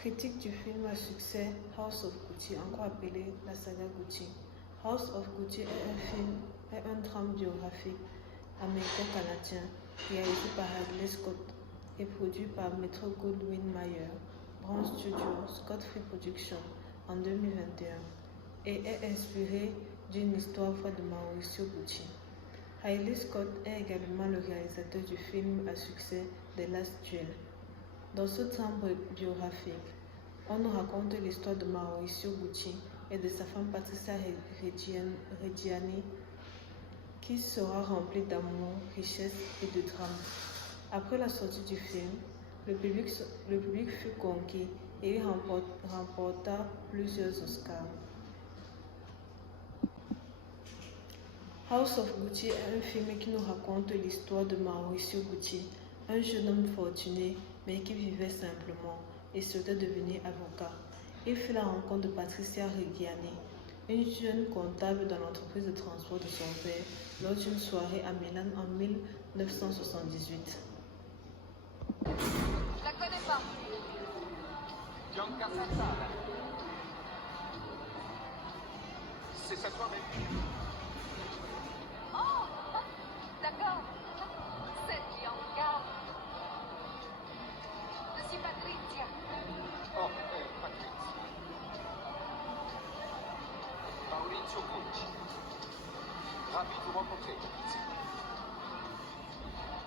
Critique du film à succès House of Gucci, encore appelé la saga Gucci. House of Gucci est un drame biographique américo-canadien réalisé par Ridley Scott et produit par Metro-Goldwyn-Mayer, Brown Studio, Scott Free Productions en 2021 et est inspiré d'une histoire vraie de Mauricio Gucci. Ridley Scott est également le réalisateur du film à succès The Last Duel. Dans ce drame biographique, on nous raconte l'histoire de Mauricio Gucci et de sa femme Patricia Reggiani, qui sera remplie d'amour, richesse et de drame. Après la sortie du film, le public fut conquis et il remporta plusieurs Oscars. House of Gucci est un film qui nous raconte l'histoire de Mauricio Gucci, un jeune homme fortuné mais qui vivait simplement et souhaitait devenir avocat. Il fit la rencontre de Patricia Reggiani, une jeune comptable dans l'entreprise de transport de son père, lors d'une soirée à Milan en 1978. Je la connais pas. Bianca Sassala. C'est sa soirée. Oh, d'accord. C'est Bianca. Je suis Patricia. Oh, Patricia. Maurizio Gucci. Ravi de vous rencontrer.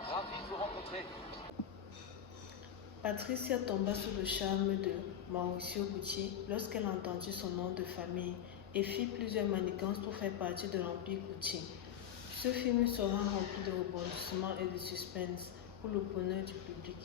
Ravi de vous rencontrer. Patricia tomba sous le charme de Mauricio Gucci lorsqu'elle entendit son nom de famille et fit plusieurs manigances pour faire partie de l'empire Gucci. Ce film sera rempli de rebondissements et de suspense pour le bonheur du public.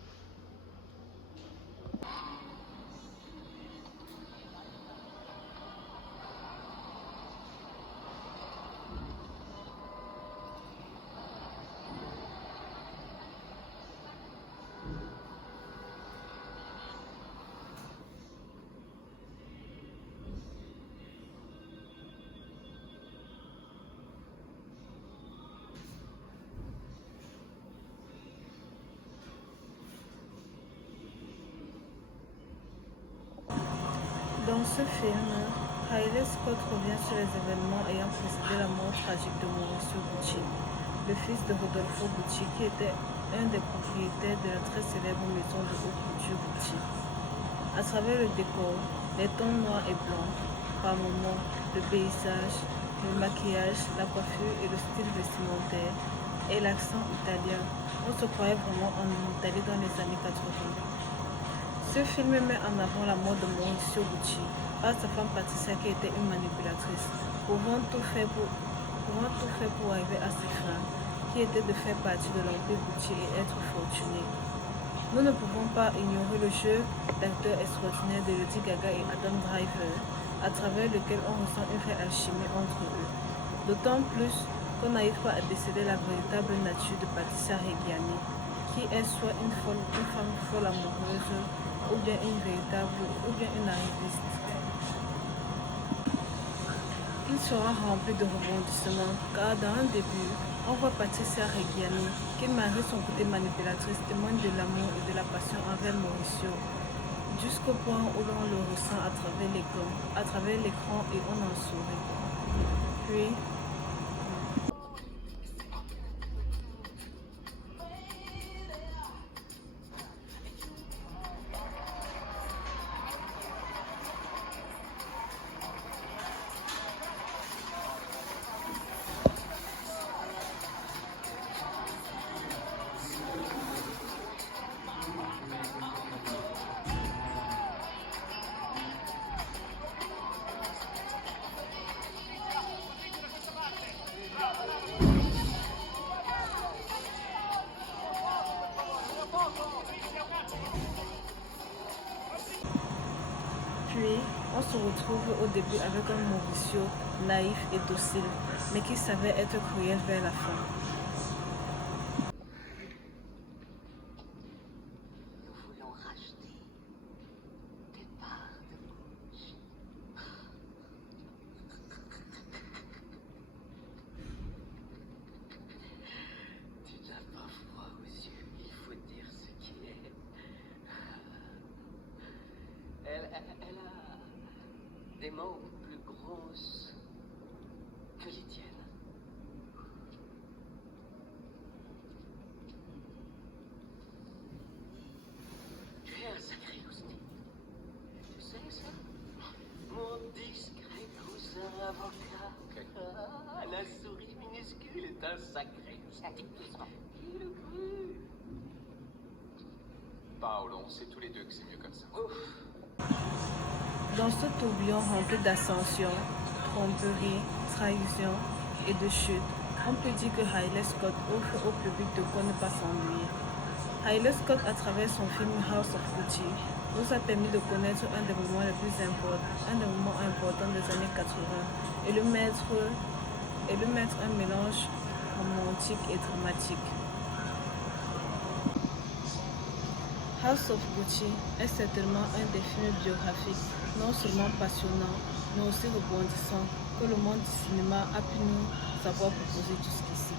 Dans ce film, Ridley Scott revient sur les événements ayant précédé la mort tragique de Mauricio Gucci, le fils de Rodolfo Gucci, qui était un des propriétaires de la très célèbre maison de haute couture Gucci. À travers le décor, les tons noirs et blancs, par moments, le paysage, le maquillage, la coiffure et le style vestimentaire et l'accent italien, on se croyait vraiment en Italie dans les années 80. Ce film met en avant la mort de Mauricio Gucci par sa femme Patricia qui était une manipulatrice, pouvant tout faire pour arriver à ses fins, qui était de faire partie de l'empire Gucci et être fortuné. Nous ne pouvons pas ignorer le jeu d'acteurs extraordinaires de Lady Gaga et Adam Driver, à travers lequel on ressent une vraie alchimie entre eux. D'autant plus qu'on n'arrive pas à déceler la véritable nature de Patricia Reggiani, qui est soit une femme folle amoureuse, ou bien une arriviste. Il sera rempli de rebondissements, car dans un début, on voit Patricia Reggiani, qui malgré son côté manipulatrice témoigne de l'amour et de la passion envers Mauricio, jusqu'au point où l'on le ressent à travers l'écran et on en sourit. Puis, on se retrouve au début avec un Mauricio naïf et docile, mais qui savait être cruel vers la fin. Nous voulons racheter des parts de Gucci. Tu n'as pas froid aux yeux, il faut dire ce qui est. des membres plus grosses que les tiennes. Tu es un sacré hostie. Tu sais ça? Mon discret cousin avocat. Ah, la souris minuscule est un sacré hostie. Qui le crut? Paolo, on sait tous les deux que c'est mieux comme ça. Ouf. Dans ce tourbillon rempli d'ascension, tromperie, trahison et de chute, on peut dire que Riley Scott offre au public de quoi ne pas s'ennuyer. Riley Scott, à travers son film House of Gucci, nous a permis de connaître un des moments les plus importants des années 80 et le mettre un mélange romantique et dramatique. House of Gucci est certainement un des films biographiques non seulement passionnants, mais aussi rebondissants que le monde du cinéma a pu nous avoir proposé jusqu'ici.